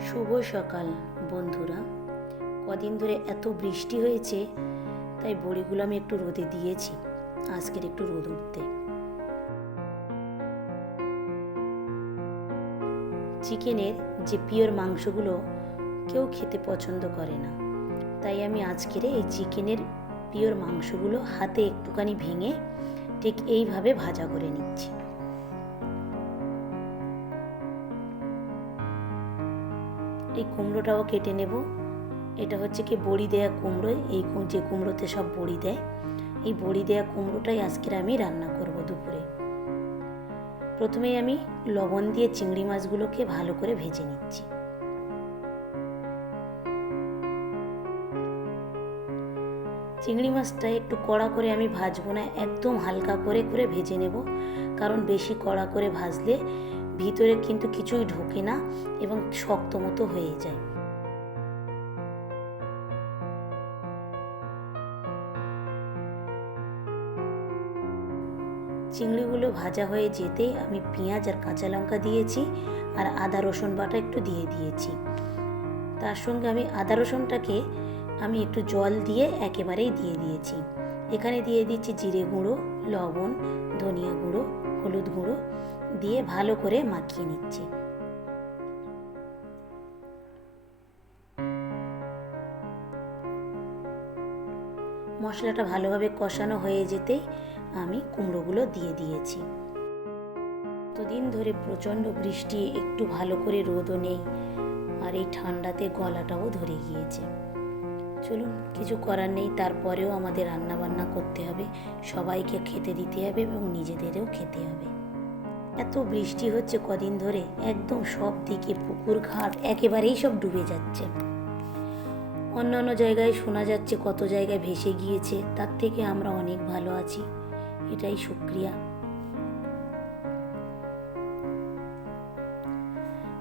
শুভ সকাল, বন্ধুরা। কদিন ধরে এত বৃষ্টি হয়েছে, তাই বড়িগুলো আমি একটু রোদে দিয়েছি। আজকের একটু রোদ উঠতে। চিকেনের যে পিওর মাংসগুলো কেউ খেতে পছন্দ করে না। তাই আমি আজকের এই চিকেনের পিওর মাংসগুলো হাতে একটুখানি ভেঙে ঠিক এইভাবে ভাজা করে নিচ্ছি। এই কুমড়োটাও কেটে নেব। এটা হচ্ছে কি বড়ি দেয়া কুমড়ো, এই যে কুমড়োতে সব বড়ি দেয়। এই বড়ি দেয়া কুমড়োটাই আজকের আমি রান্না করব দুপুরে। প্রথমেই আমি লবণ দিয়ে চিংড়ি মাছগুলোকে ভালো করে ভেজে নিচ্ছি। চিংড়ি মাছটা একটু কড়া করে আমি ভাজবো না, একদম হালকা করে করে ভেজে নেব। কারণ বেশি কড়া করে ভাজলে ভিতরে কিন্তু কিছুই ঢোকে না এবং শক্ত মতো হয়ে যায়। চিংড়িগুলো ভাজা হয়ে যেতেই আমি পেঁয়াজ আর কাঁচা লঙ্কা দিয়েছি আর আদা রসুন বাটা একটু দিয়ে দিয়েছি। তার সঙ্গে আমি আদা রসুনটাকে আমি একটু জল দিয়ে একেবারেই দিয়ে দিয়েছি। এখানে দিয়ে দিচ্ছি জিরে গুঁড়ো, লবণ, ধনিয়া গুঁড়ো, হলুদ গুঁড়ো দিয়ে ভালো করে মাখিয়ে নিচ্ছি। মশলাটা ভালোভাবে কষানো হয়ে যেতেই আমি কুমড়োগুলো দিয়ে দিয়েছি। এতদিন ধরে প্রচণ্ড বৃষ্টি, একটু ভালো করে রোদও নেই, আর এই ঠান্ডাতে গলাটাও ধরে গিয়েছে। চলুন, কিছু করার নেই, তারপরেও আমাদের রান্না বান্না করতে হবে। সবাইকে খেতে দিতে হবে এবং নিজেদেরও খেতে হবে। এত বৃষ্টি হচ্ছে কদিন ধরে, একদম সব দিকে পুকুর ঘাট, একেবারেই সব ডুবে যাচ্ছে। অন্য অন্য জায়গায় শোনা যাচ্ছে কত জায়গায় ভেসে গিয়েছে, তার থেকে আমরা অনেক ভালো আছি। এটাই সুক্রিয়া।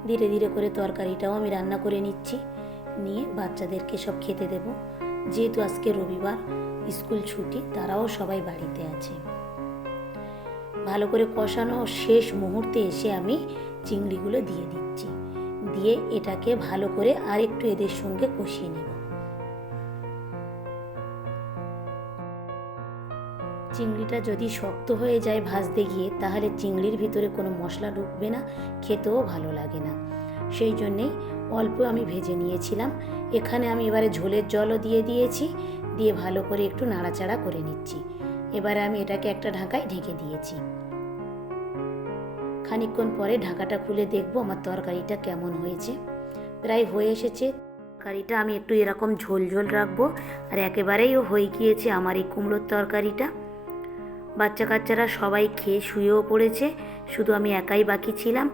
ধীরে ধীরে করে তরকারিটাও আমি রান্না করে নিচ্ছি। নিয়ে বাচ্চাদেরকে সব খেতে দেব। যেহেতু আজকে রবিবার, স্কুল ছুটি, তারাও সবাই বাড়িতে আছে। ভালো করে কষানো শেষ মুহূর্তে এসে আমি চিংড়িগুলো দিয়ে দিচ্ছি। দিয়ে এটাকে ভালো করে আরেকটু এদের সঙ্গে কষিয়ে নেব। চিংড়িটা যদি শক্ত হয়ে যায় ভাজতে গিয়ে, তাহলে চিংড়ির ভিতরে কোনো মশলা ঢুকবে না, খেতেও ভালো লাগে না। সেই জন্যেই অল্প আমি ভেজে নিয়েছিলাম। এখানে আমি এবারে ঝোলের জলও দিয়ে দিয়েছি, দিয়ে ভালো করে একটু নাড়াচাড়া করে নিচ্ছি। এবারে আমি এটাকে একটা ঢাকায় ঢেকে দিয়েছি। খানিকক্ষণ পরে ঢাকাটা খুলে দেখব আমার তরকারিটা কেমন হয়েছে। প্রায় হয়ে এসেছে। তরকারিটা আমি একটু এরকম ঝোল ঝোল রাখব, আর একেবারেই হয়ে গিয়েছে আমার এই কুমড়োর তরকারিটা। বাচ্চা কাচ্চারা সবাই খেয়ে শুয়েও পড়েছে, শুধু আমি একাই বাকি ছিলাম।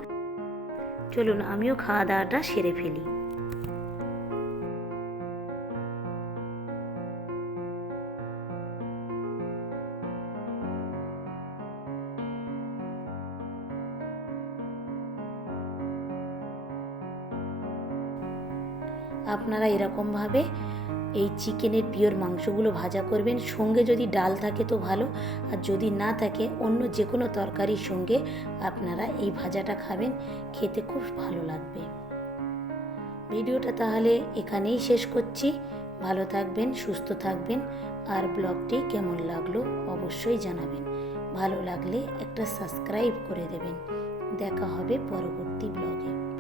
চলুন আমিও খাওয়া দাওয়াটা সেরে ফেলি। আপনারা এরকমভাবে এই চিকেনের পিওর মাংসগুলো ভাজা করবেন। সঙ্গে যদি ডাল থাকে তো ভালো, আর যদি না থাকে, অন্য যে কোনো তরকারির সঙ্গে আপনারা এই ভাজাটা খাবেন। খেতে খুব ভালো লাগবে। ভিডিওটা তাহলে এখানেই শেষ করছি। ভালো থাকবেন, সুস্থ থাকবেন, আর ব্লগটি কেমন লাগল অবশ্যই জানাবেন। ভালো লাগলে একটা সাবস্ক্রাইব করে দেবেন। দেখা হবে পরবর্তী ব্লগে।